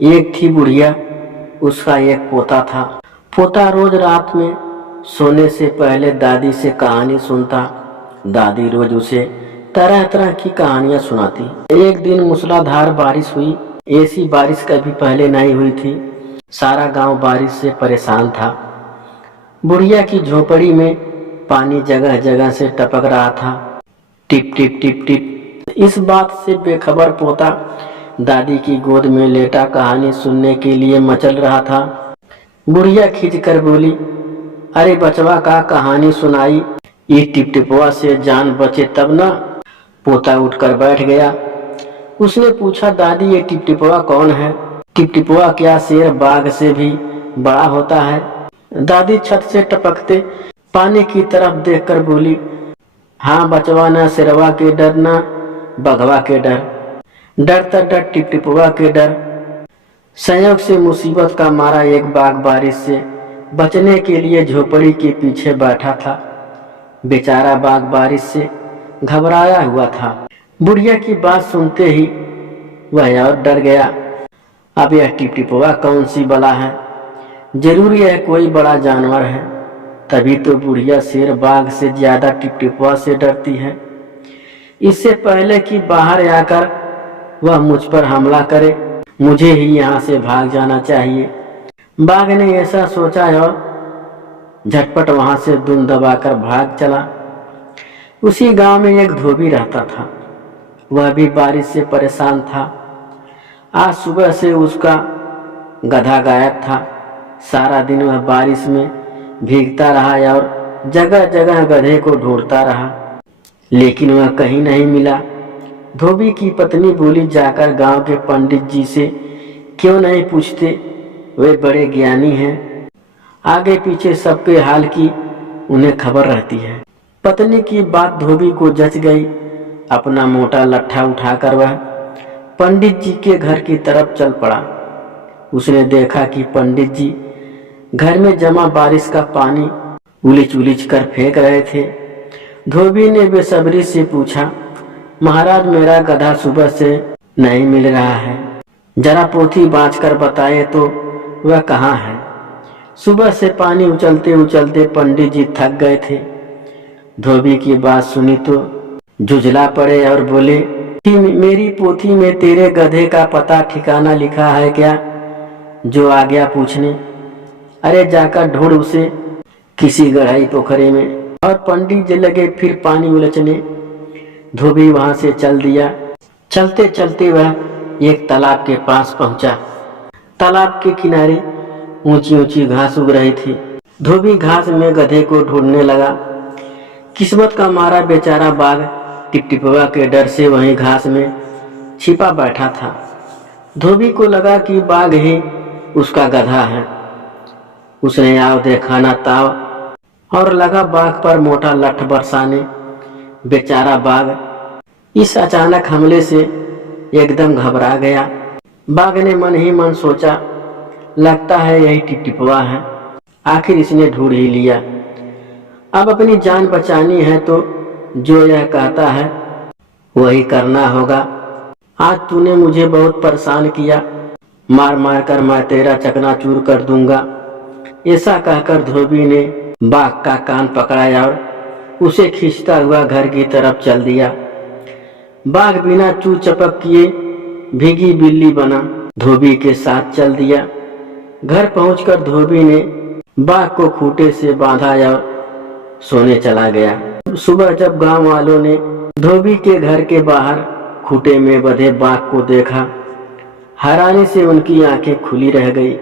एक थी बुढ़िया, उसका एक पोता था। पोता रोज रात में सोने से पहले दादी से कहानी सुनता। दादी रोज उसे तरह तरह की कहानियां सुनाती। एक दिन मूसलाधार बारिश हुई। ऐसी बारिश कभी पहले नहीं हुई थी। सारा गांव बारिश से परेशान था। बुढ़िया की झोपड़ी में पानी जगह जगह से टपक रहा था, टिप टिप टिप टिप। इस बात से बेखबर पोता दादी की गोद में लेटा कहानी सुनने के लिए मचल रहा था। बुढ़िया खींच कर बोली, अरे बचवा का कहानी सुनाई, ये टिपटिपवा से जान बचे तब ना। पोता उठकर बैठ गया। उसने पूछा, दादी ये टिपटिपवा कौन है? टिपटिपवा क्या शेर बाघ से भी बड़ा होता है? दादी छत से टपकते पानी की तरफ देखकर बोली, हाँ बचवा, ना शेरवा के डर ना बघवा के डर, डर तो डर टिपटिपवा के डर। संयोग से मुसीबत का मारा एक बाघ बारिश से बचने के लिए झोपड़ी के पीछे बैठा था। बेचारा बाघ बारिश से घबराया हुआ था। बुढ़िया की बात सुनते ही वह और डर गया। अब यह टिपटिपवा कौन सी बला है? जरूर यह कोई बड़ा जानवर है। तभी तो बुढ़िया शेर बाघ से ज्यादा टिपटिपवा से डरती है। इससे पहले कि बाहर आकर वह मुझ पर हमला करे, मुझे ही यहाँ से भाग जाना चाहिए। बाघ ने ऐसा सोचा और झटपट वहां से दुम दबाकर भाग चला। उसी गांव में एक धोबी रहता था। वह भी बारिश से परेशान था। आज सुबह से उसका गधा गायब था। सारा दिन वह बारिश में भीगता रहा और जगह जगह गधे को ढूंढता रहा, लेकिन वह कहीं नहीं मिला। धोबी की पत्नी बोली, जाकर गांव के पंडित जी से क्यों नहीं पूछते, वे बड़े ज्ञानी हैं। आगे पीछे सबके हाल की उन्हें खबर रहती है। पत्नी की बात धोबी को जच गई। अपना मोटा लट्ठा उठाकर वह पंडित जी के घर की तरफ चल पड़ा। उसने देखा कि पंडित जी घर में जमा बारिश का पानी उलीच उलीच कर फेंक रहे थे। धोबी ने बेसब्री से पूछा, महाराज मेरा गधा सुबह से नहीं मिल रहा है, जरा पोथी बाँच कर बताए तो वह कहाँ है? सुबह से पानी उछलते उछलते पंडित जी थक गए थे। धोबी की बात सुनी तो झुंझला पड़े और बोले कि मेरी पोथी में तेरे गधे का पता ठिकाना लिखा है क्या, जो आ गया पूछने? अरे जाकर ढूंढ उसे किसी गढ़ाई पोखरे में। और पंडित जी लगे फिर पानी उलचने। धोबी वहां से चल दिया। चलते चलते वह एक तालाब के पास पहुंचा। तालाब के किनारे ऊंची ऊंची घास उग रही थी। धोबी घास में गधे को ढूंढने लगा। किस्मत का मारा बेचारा बाघ टिपटिपवा के डर से वहीं घास में छिपा बैठा था। धोबी को लगा कि बाघ ही उसका गधा है। उसने आव देखा ना ताव और लगा बाघ पर मोटा लठ बरसाने। बेचारा बाघ इस अचानक हमले से एकदम घबरा गया। बाघ ने मन ही मन सोचा, लगता है यही टिपटिपवा है, आखिर इसने ढूंढ ही लिया। अब अपनी जान बचानी है तो जो यह कहता है वही करना होगा। आज तूने मुझे बहुत परेशान किया, मार मार कर मैं तेरा चकनाचूर कर दूंगा। ऐसा कहकर धोबी ने बाघ का कान पकड़ाया और उसे खींचता हुआ घर की तरफ चल दिया। बाघ बिना चू चपक किए भीगी बिल्ली बना धोबी के साथ चल दिया। घर पहुंचकर धोबी ने बाघ को खूंटे से बांधा और सोने चला गया। सुबह जब गांव वालों ने धोबी के घर के बाहर खूंटे में बंधे बाघ को देखा, हैरानी से उनकी आंखें खुली रह गई।